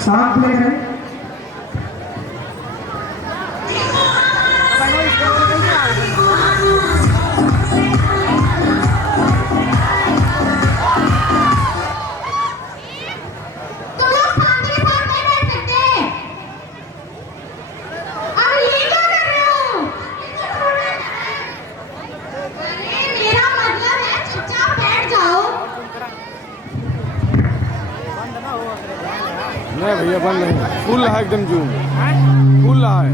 साथ प्ले करें। नहीं भैया बंद नहीं, फुल है एकदम जूम, फुल है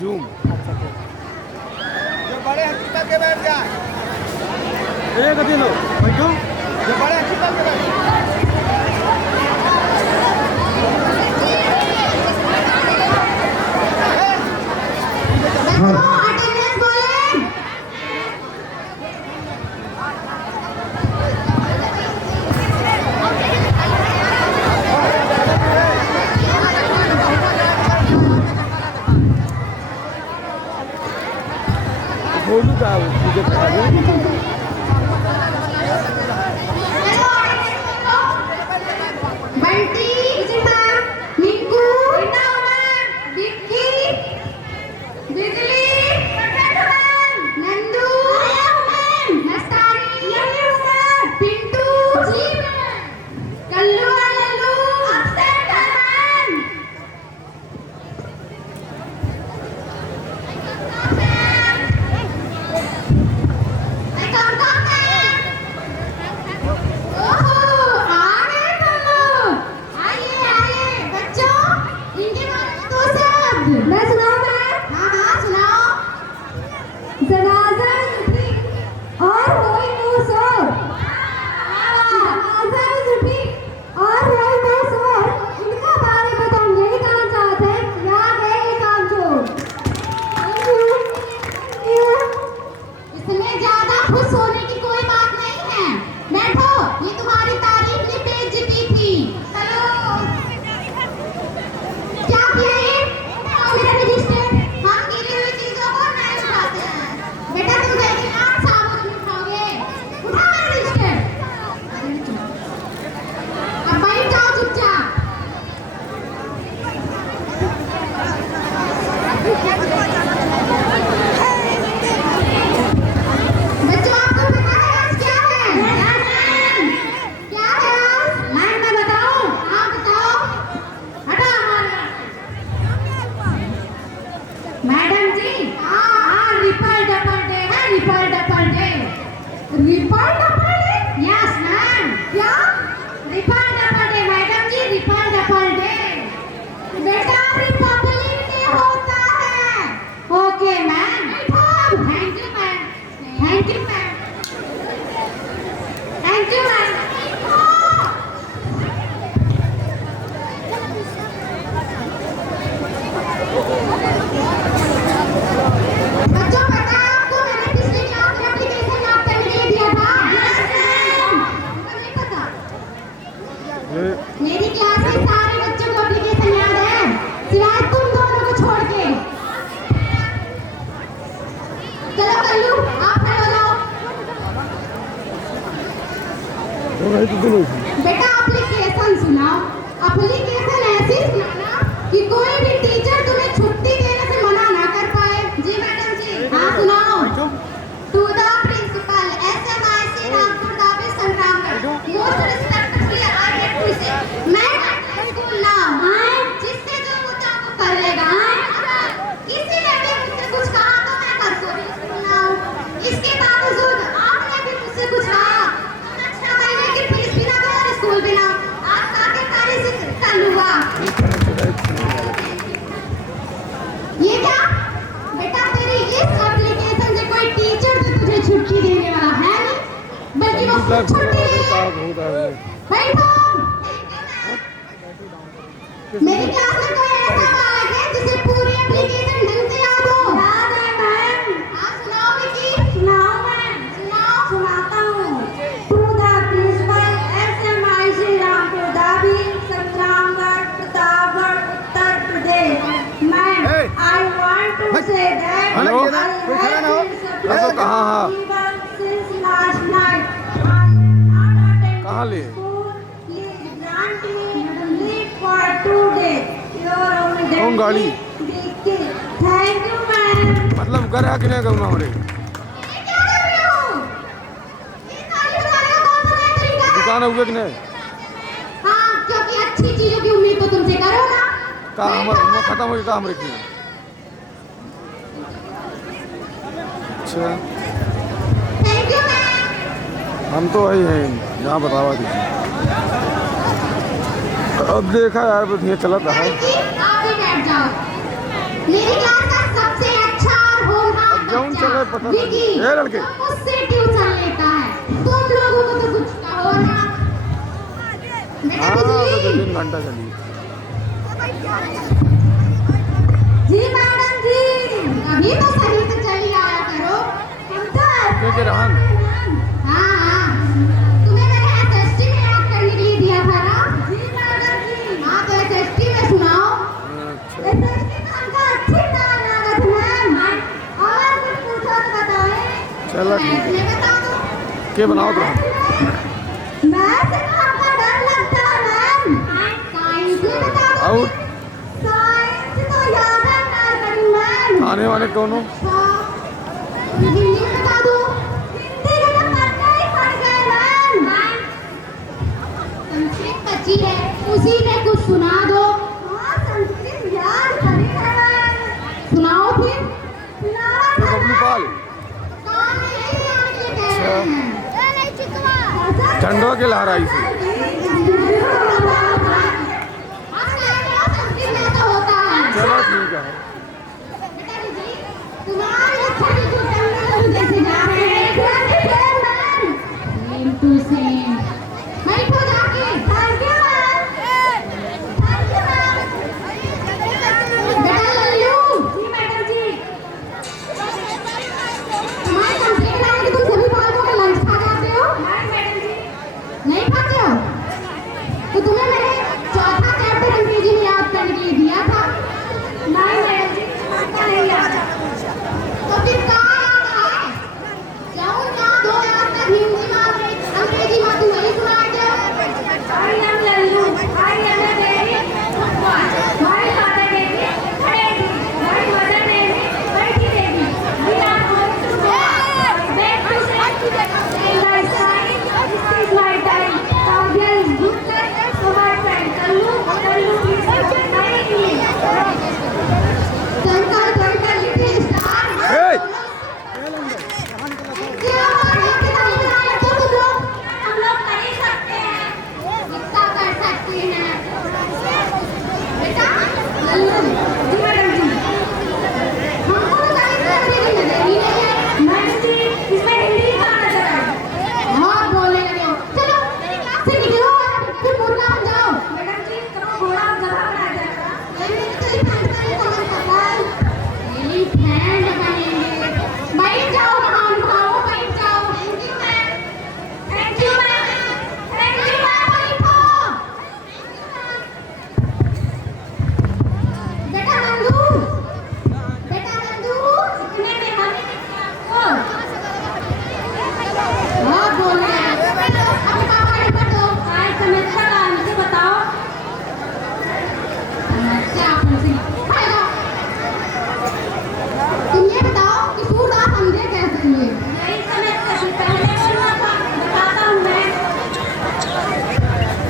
जूम। जो बड़े हकीकत के बैठ जा, एक दिन लो बैठो, जो बड़े हकीकत के बैठ बोलू का मुझे कहा बंटी, मिंकू, विक्की, बिजली, नंदू, नस्तानी, पिंटू, कल्लू और लल्लू, मैं सुनाऊं मैं? हाँ हाँ सुनाओ। जनाजा उठी और रोई नूर शोर, जनाजा उठी और रोई नूर शोर, इनका बारे में तो हम यही कहना चाहते हैं, याद है ये काम चोर। इसमें ज्यादा खुश होने की कोई बात नहीं है, बैठो, ये तुम्हारी तारीफ ने बेइज्जती थी। चलो क्या किया ये? मेरा रजिस्टर, हम गिरी हुई चीजों को नहीं उठाते हैं। बेटा तुम गए ना साबुन उठाओगे, उठा मेरा रजिस्टर। अब बैठ जाओ चुपचाप। बच्चों आपको पता है आज क्या है? क्या है आज? मैं बताऊं? हाँ बताओ। हटा हमारा मैडम जी। हाँ रिपल डपल डे है, रिपल डपल डे। रिपल डपल डे? Yes ma'am. क्या? रिपल डपल डे मैडम जी, रिपल डपल डे। बेटा रिपब्लिक डे होता है। Okay ma'am. Thank you ma'am, thank you ma'am, thank you ma'am. बच्चों पता है आपको मैंने पिछली क्लास में एप्लीकेशन याद करने के लिए दिया था? आपको नहीं पता? मेरी क्लास में सारे बच्चों को एप्लीकेशन याद है, सिवाय तुम दोनों को छोड़ के। चलो कल्लू आप खड़े हो जाओ। बेटा एप्लीकेशन सुनाओ। एप्लीकेशन ऐसी सुनाना कि कोई भी टीचर तुम्हें छुट्टी देने से मना ना कर पाए। जी मैडम जी। हाँ सुनाओ। To the principal SMIC Rampur दावी Sangramgarh, most respectfully I get to say मैं स्कूल नाम जिससे जो पूछा वो कर लेगा। किसी ने भी मुझसे कुछ कहा तो मैं कर दूंगी स्कूल नाम। इसके बावजूद आपने भी मुझसे कुछ कहा तो मैं 6 महीने की फीस भी ना दूं और स्कूल भी ना। आज साकेकारी से कल हुआ ये क्या? बेटा तेरी इस एप्लीकेशन से कोई टीचर तो तुझे छुट्टी देने वाला है नहीं, बल्कि वो खुद छुट्टी ले ले। बैठो। मेरी क्लास में कोई ऐसा बालक है जिसे पूरी एप्लीकेशन ढंग से याद हो? याद है मैम। हाँ सुनाओ विकी। सुनाओ मैम। सुनाओ। सुनाता हूँ। To the principal SMIC Rampur दावी Sangramgarh Pratapgarh Uttar Pradesh. Ma'am I want to say that hello hello कहाँ since last night कहाँ ले? please grant me leave for 2 days. Your own कौन गाड़ी? देखिए, thank you मैम। मतलब घर आके नहीं कहूँगा हमारे ये क्या कर रहे हो? ये ताली बजाने का कौन सा नया तरीका है? दुकान हुए कि नहीं हाँ, क्योंकि अच्छी चीजों की उम्मीद तो तुमसे करो ना। कहा हमारा खत्म हो गया हम रखी अच्छा Thank you मैम। हम तो वही हैं जहाँ बतावा दीजिए अब देखा यार बस ये चला था लड़की, आगे बैठ जाओ। मेरी क्लास का सबसे अच्छा और होनहार अब जाऊं बच्चा, चले पता नहीं। विकी, ए लड़के। जो मुझसे ट्यूशन लेता है। तुम लोगों को तो कुछ कहो ना। बेटा हाँ तो बिजली। 3 घंटा चली जी मैडम जी, अभी तो सही से चली आया करो। हम तो के रहन हाँ हाँ, तुम्हें मैंने SST में याद करने के लिए दिया था ना। जी मैडम जी। हाँ तो SST में सुनाओ। अच्छा SST का अंक अच्छी तरह लागत है। और कुछ पूछो तो बताओ। चलो ठीक है मैं बता दूं। के बनाओ तो हम मैं से आपका डर लगता है मैम। साइंस में बता दो। और साइंस तो याद है मैं करूँ मैम। आने वाले कौन हो हिंदी में बता दो। हिंदी का तो पढ़ना ही पड़ गए मैम। संस्कृत बची है, उसी में कुछ सुना दो। हाँ संस्कृत याद करी है मैम। सुनाओ फिर। सुनाओ के बबलू पाल काम में यही आने के लिए कह रहे हैं। झंडवा के लहराई से चलो ठीक है नहीं खाते हो तो तुम्हें मैंने चौथा चैप्टर अंग्रेजी में याद करने के लिए दिया था। नहीं मैडम जी, नहीं याद। तो फिर कहाँ याद है? जाओ क्या 2 याद तक हिंदी में अंग्रेजी में तू वही सुनाए दो। I am Lallu, I am a very good boy. My father name is Khadegi, my mother name is Baiti Devi. We are going to go back to say in my side. This is my time. Kavya is good luck. So my friend Kallu is very clean. Twinkle, twinkle, little star. Hey! हम लोग कर ही सकते हैं। इतना कर सकते हैं। बेटा, लल्लू, जी मैडम जी। हमको तो गाइड करने की नजर ही नहीं है। मैडम जी, इसमें हिंदी कहाँ नजर आई? बहुत बोलने लगे हो। चलो, मेरी क्लास से निकलो और फिर मुर्गा बन जाओ। मैडम जी, कब घोड़ा गधा बना जाएगा? एलिफेंट का नहीं समझ सकता। एलिफेंट बनेंगे। बैठ जाओ महानुभावों, बैठ जाओ। Thank you ma'am. Thank you ma'am. Thank you ma'am. बैठो। बेटा नंदू, इतने में हमें बहुत बोल रहे हैं। अपने पापा ने पढ़ो। आज समस्या का आंसर बताओ। समस्या आपसे पढ़ो। तुम ये बताओ कि सूरदास अंधे कैसे हुए? यही समस्या थी, पहले बोलना था, बताता हूँ मैं।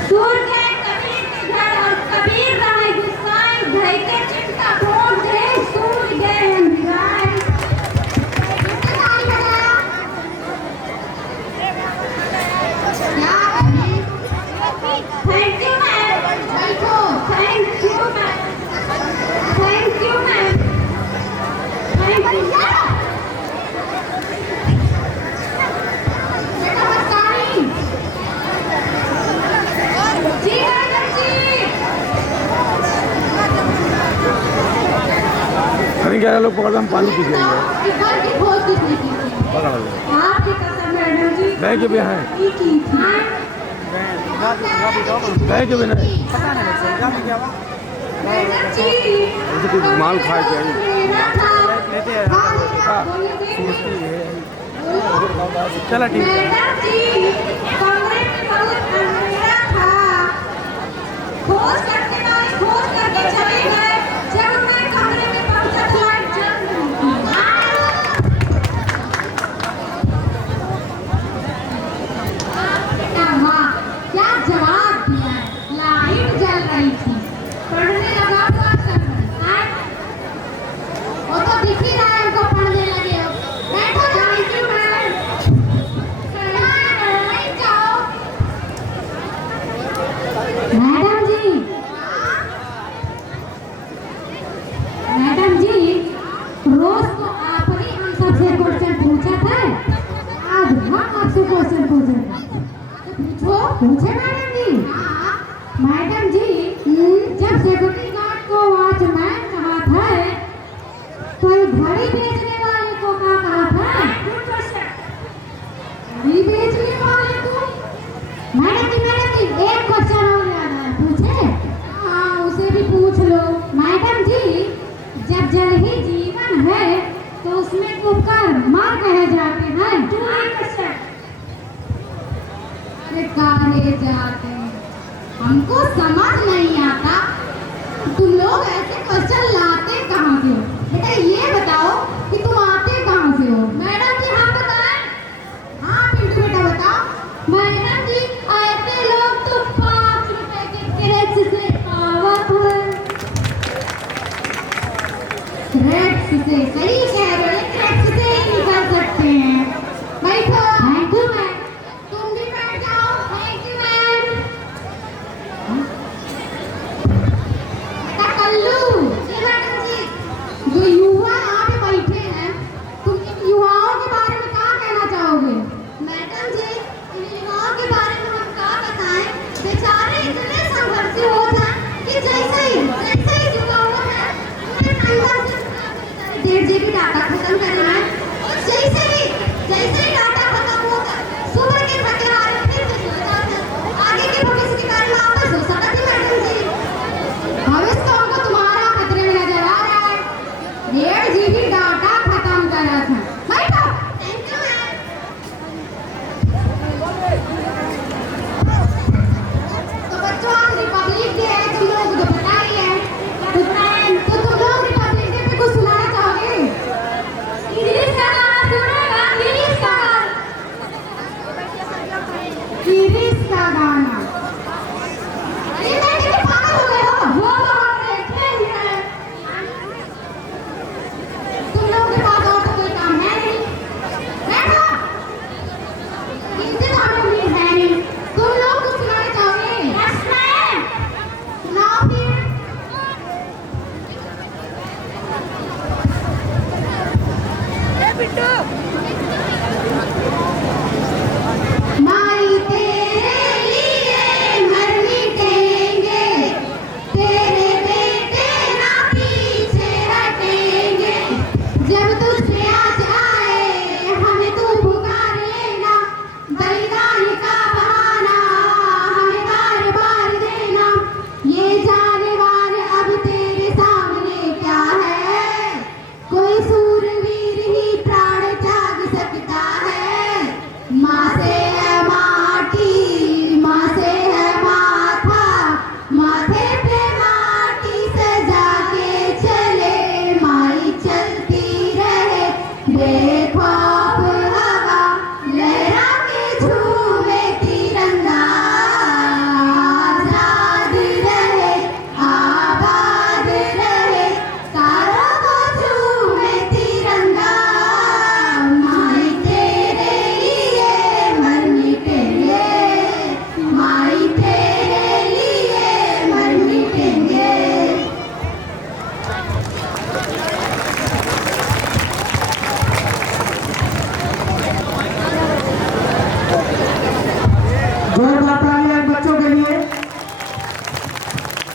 दूर के कबीर के घर और कबीर रहे गुस्साए, घर के चिंता खोल दे, सूझ गए अंधियाए। किसने ताली बजाया? क्या कहें? Thank you ma'am. बैठो। Thank you ma'am. Thank you ma'am. Thank you। बेटा बच्चानी। जी मैडम जी। अरे क्या लोग पकड़ हम पानी पी जाएंगे इस बार की खोज किसने की थी? पकड़ लो आपकी कसम मैडम जी। बैंक के भी हैं की थी। बैंक के भी नहीं मैडम जी। मुझे कुछ माल खाए चाहिए चलो ठीक है मैडम जी, कमरे में बहुत अंधेरा था। खोज करते ले जाते हैं। हमको समझ नहीं आता तुम लोग ऐसे क्वेश्चन लाते कहाँ से हो। बेटा ये बताओ कि तुम आते कहाँ से हो। मैडम जी हम बताएं। हाँ पिंटू बेटा बताओ। मैडम जी ऐसे लोग तो 5 रुपए के क्रेच से आवत है। क्रेच से सही कह रहे हो, क्रेच से ही निकल सकते हैं। बैठो। Thank you ma'am. तुम भी बैठ जाओ। Thank you ma'am. Kallu ji madam ji, जो युवा यहाँ पे बैठे हैं तुम इन युवाओं के बारे में क्या कहना चाहोगे। मैडम जी इन युवाओं के बारे में हम क्या बताएं, बेचारे इतने संघर्षी हो जाए कि जैसे ही युवाओं हैं उन्हें अंदर से 1.5 GB डाटा खत्म करना है और जैसे ही डाटा खत्म होगा सुबह के थके हारे फिर से सो जाते हैं। आगे के भविष्य के बारे में आप सोच सकते हैं मैडम जी। भविष्य तो हमको तुम्हारा खतरे में नजर आ रहा है। 1.5 GB डाटा खत्म करा था। बैठो। Thank you ma'am. तो बच्चों आज रिपब्लिक डे है, तुम लोग तो पता ही है। तो तुम लोग रिपब्लिक डे पे कुछ सुनाना चाहोगे। इंग्लिश का गाना सुनेगा। इंग्लिश का गाना। ये बेटे के पागल हो गए हो। वो तो हम देखते ही हैं। तुम लोगों के पास और तो कोई काम है नहीं। बैठो। इनसे तो हमें उम्मीद है नहीं। तुम लोग कुछ सुनाना चाहोगे। Yes ma'am. सुनाओ फिर। माई तेरे लिए मर मिटेंगे, तेरे बेटे ना पीछे हटेंगे। जब तुझसे आज आए हमें तू पुकार लेना, बलिदान का बहाना हमें बार बार देना। ये जानवर अब तेरे सामने क्या है, कोई सूरवीर ही प्राण त्याग सकता है। माँ से है माटी, माँ से है माथा, माथे पे माटी सजा के चले। माई चलती रहे बेखौफ हवा, लहरा के झूमे तिरंगा। आजाद रहे आबाद रहे, तारों को झूमे तिरंगा। माई तेरे लिए मर मिटेंगे, माई तेरे लिए मर मिटेंगे। जय माता